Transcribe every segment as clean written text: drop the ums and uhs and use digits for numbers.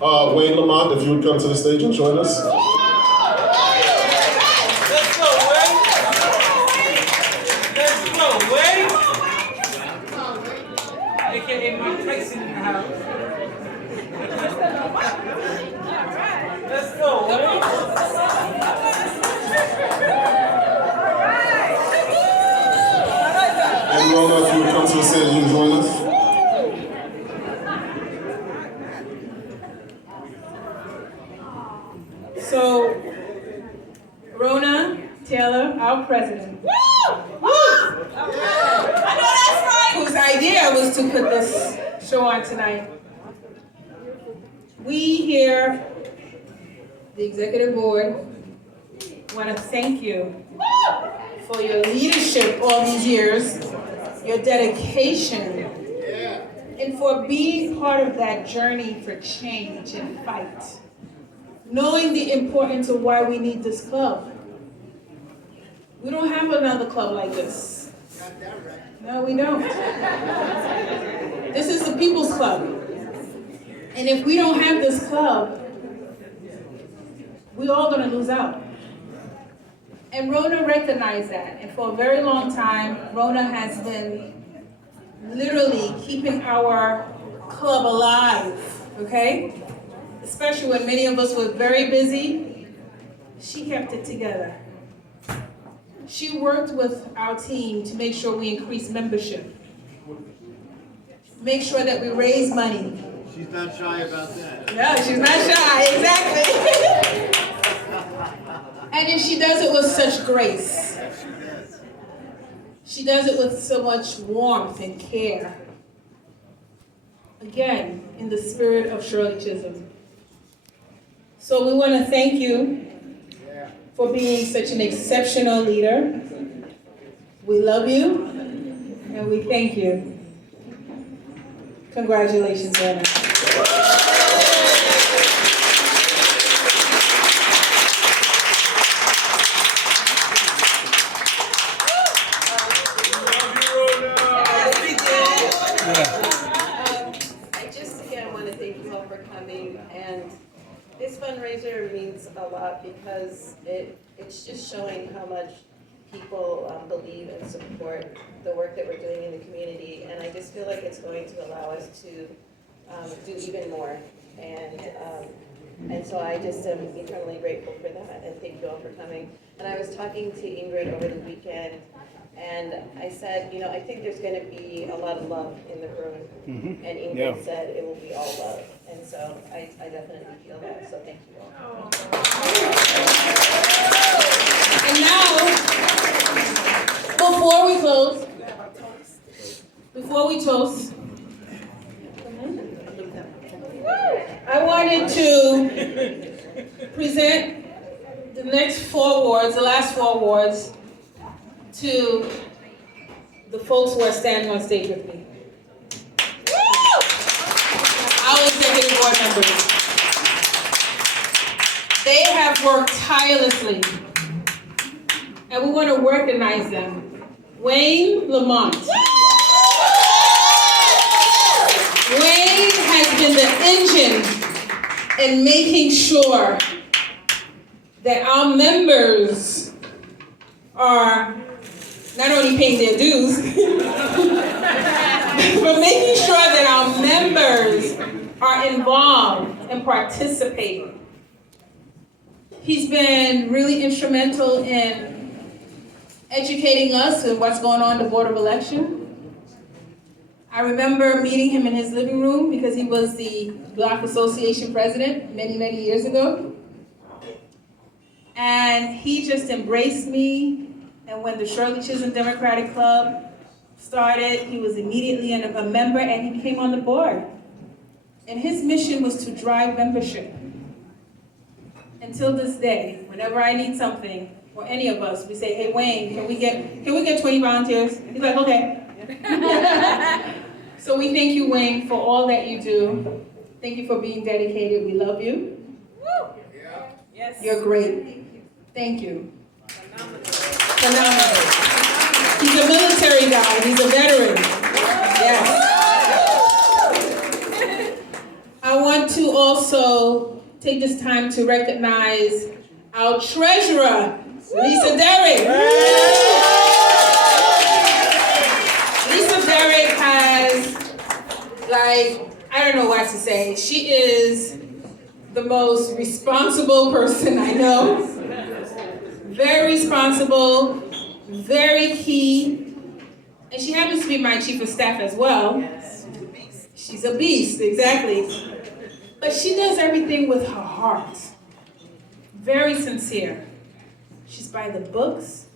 Wayne Lamont, if you would come to the stage and join us. Let's go, Wayne. Let's go, Wayne. AKA Mike Tyson in the house. Let's go, Wayne. And Rona, if you would come to the stage and join us. So, Rona Taylor, our president. Woo! Woo! I know that's right. Whose idea was to put this show on tonight. We here, the executive board, want to thank you for your leadership all these years, your dedication, and for being part of that journey for change and fight. Knowing the importance of why we need this club. We don't have another club like this. No, we don't. This is the People's Club. And if we don't have this club, we're all gonna lose out. And Rona recognized that. And for a very long time, Rona has been literally keeping our club alive, okay? Especially when many of us were very busy, she kept it together. She worked with our team to make sure we increase membership. Make sure that we raise money. She's not shy about that. No, she's not shy, exactly. And then she does it with such grace. She does it with so much warmth and care. Again, in the spirit of Shirley Chisholm. So we want to thank you for being such an exceptional leader. We love you and we thank you. Congratulations, Anna. I just again want to thank you all for coming, and this fundraiser means a lot because it's just showing how much people believe and support the work that we're doing in the community, and I just feel like it's going to allow us to do even more, and so I just am eternally grateful for that, and thank you all for coming. And I was talking to Ingrid over the weekend, and I said, you know, I think there's going to be a lot of love in the room, and Ingrid said it will be all love, and so I definitely feel that, so thank you all. And now, before we toast, I wanted to present the next 4 awards, the last 4 awards, to the folks who are standing on stage with me. Our executive board members. They have worked tirelessly, and we want to recognize them. Wayne Lamont. Wayne has been the engine in making sure that our members are not only paying their dues, but making sure that our members are involved and participating. He's been really instrumental in educating us on what's going on in the Board of Election. I remember meeting him in his living room because he was the Black Association president many, many years ago. And he just embraced me. And when the Shirley Chisholm Democratic Club started, he was immediately a member and he became on the board. And his mission was to drive membership. Until this day, whenever I need something, or any of us, we say, hey Wayne, can we get 20 volunteers? He's like, okay. So we thank you, Wayne, for all that you do. Thank you for being dedicated. We love you. Woo! Yeah. Yes. You're great. Thank you. Phenomenal. He's a military guy. He's a veteran. Yes. I want to also take this time to recognize our treasurer, Lisa Derrick. Lisa Derrick has, I don't know what to say. She is the most responsible person I know. Very responsible, very key. And she happens to be my chief of staff as well. She's a beast, exactly. But she does everything with her heart. Very sincere. She's by the books.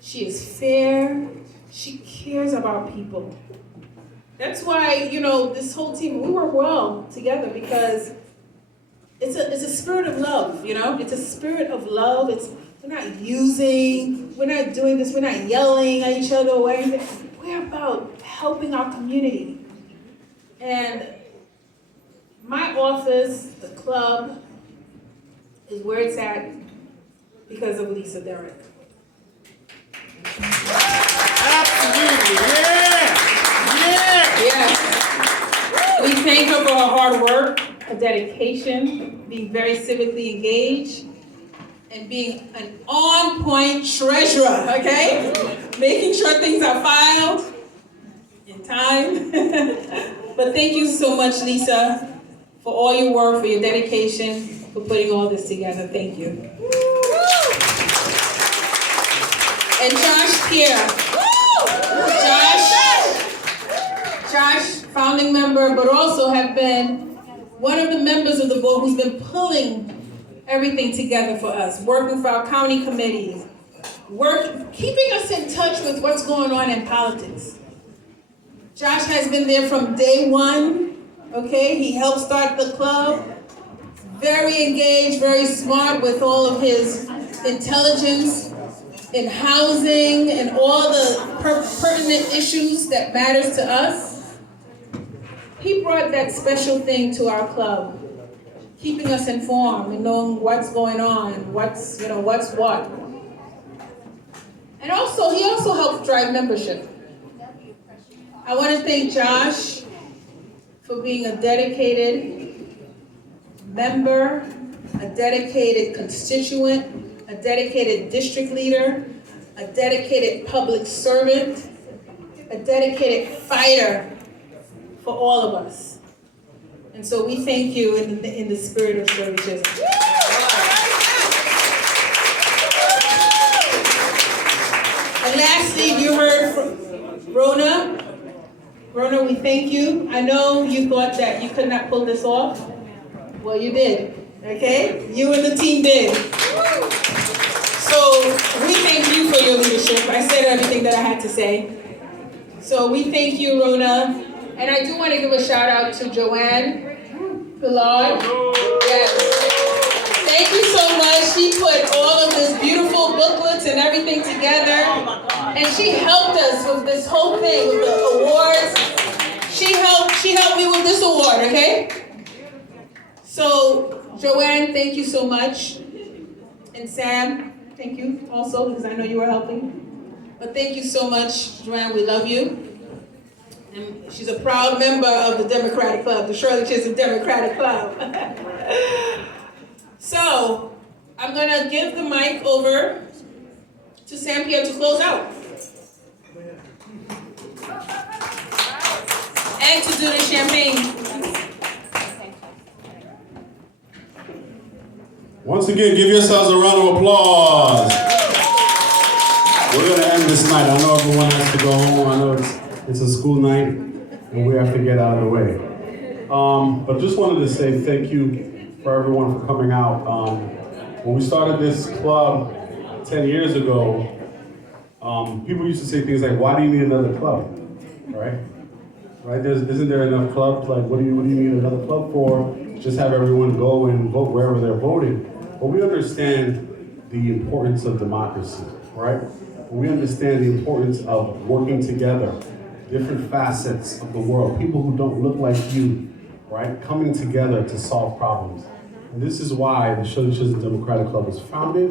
She is fair. She cares about people. That's why, this whole team, we work well together because it's a spirit of love, It's a spirit of love. We're not using, we're not doing this, we're not yelling at each other or anything. We're about helping our community. And my office, the club, is where it's at because of Lisa Derrick. Absolutely, yeah! Yes. We thank her for her hard work, her dedication, being very civically engaged, and being an on-point treasurer, okay? Making sure things are filed in time. But thank you so much, Lisa, for all your work, for your dedication, for putting all this together. Thank you. And Josh Pierre. Josh, founding member, but also have been one of the members of the board who's been pulling everything together for us, working for our county committees, keeping us in touch with what's going on in politics. Josh has been there from day one, okay? He helped start the club. Very engaged, very smart with all of his intelligence in housing and all the pertinent issues that matters to us. He brought that special thing to our club, keeping us informed and knowing what's going on, what's what. And also, he also helped drive membership. I want to thank Josh for being a dedicated member, a dedicated constituent, a dedicated district leader, a dedicated public servant, a dedicated fighter for all of us. And so we thank you in the spirit of Shirley Chisholm. And lastly, you heard from Rona. Rona, we thank you. I know you thought that you could not pull this off. Well, you did, okay? You and the team did. So we thank you for your leadership. I said everything that I had to say. So we thank you, Rona. And I do want to give a shout out to Joanne Pilar. Yes. Thank you so much. She put all of this beautiful booklets and everything together. And she helped us with this whole thing, with the awards. She helped me with this award, okay? So, Joanne, thank you so much. And Sam, thank you also, because I know you were helping. But thank you so much, Joanne, we love you. And she's a proud member of the Democratic Club, the Shirley Chisholm Democratic Club. So, I'm gonna give the mic over to Sam Pierre to close out. And to do the champagne. Once again, give yourselves a round of applause. We're gonna end this night. I know everyone has to go home. I know it's a school night and we have to get out of the way. But just wanted to say thank you for everyone for coming out. When we started this club 10 years ago, people used to say things like, why do you need another club, right? Isn't there enough clubs? Like, what do you need another club for? Just have everyone go and vote wherever they're voting. But we understand the importance of democracy, right? We understand the importance of working together, different facets of the world, people who don't look like you, right? Coming together to solve problems. And this is why the Shirley Chisholm Democratic Club was founded,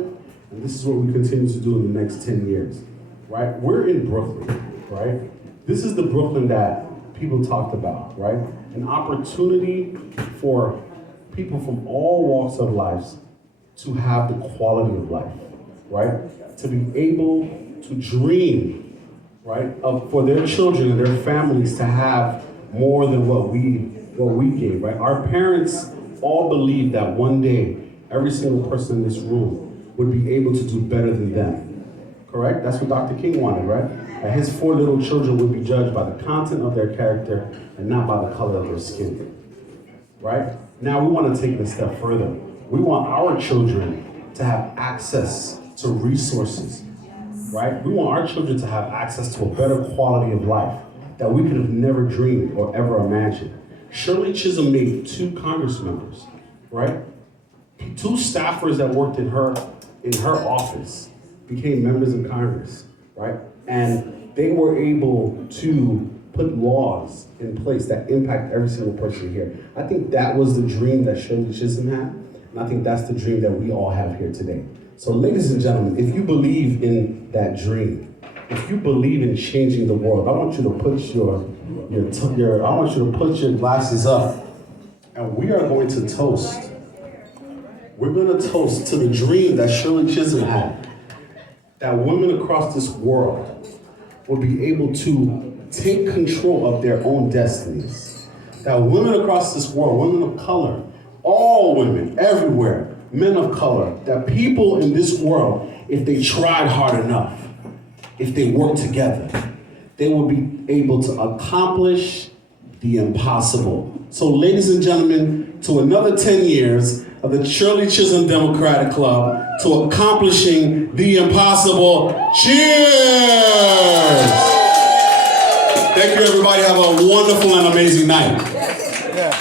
and this is what we continue to do in the next 10 years, right? We're in Brooklyn, right? This is the Brooklyn that people talked about, right? An opportunity for people from all walks of life to have the quality of life, right? To be able to dream, right? For their children and their families to have more than what we gave, right? Our parents all believed that one day, every single person in this room would be able to do better than them, correct? That's what Dr. King wanted, right? That his 4 little children would be judged by the content of their character and not by the color of their skin, right? Now we want to take it a step further. We want our children to have access to resources, right? We want our children to have access to a better quality of life that we could have never dreamed or ever imagined. Shirley Chisholm made 2 Congress members, right? 2 staffers that worked in her office became members of Congress, right? And they were able to put laws in place that impact every single person here. I think that was the dream that Shirley Chisholm had, and I think that's the dream that we all have here today. So ladies and gentlemen, if you believe in that dream, if you believe in changing the world, I want you to put your glasses up, and we are going to toast. We're going to toast to the dream that Shirley Chisholm had, that women across this world will be able to take control of their own destinies. That women across this world, women of color, all women, everywhere, men of color, that people in this world, if they tried hard enough, if they work together, they will be able to accomplish the impossible. So ladies and gentlemen, to another 10 years of the Shirley Chisholm Democratic Club, to accomplishing the impossible. Cheers! Thank you, everybody. Have a wonderful and amazing night. Yeah.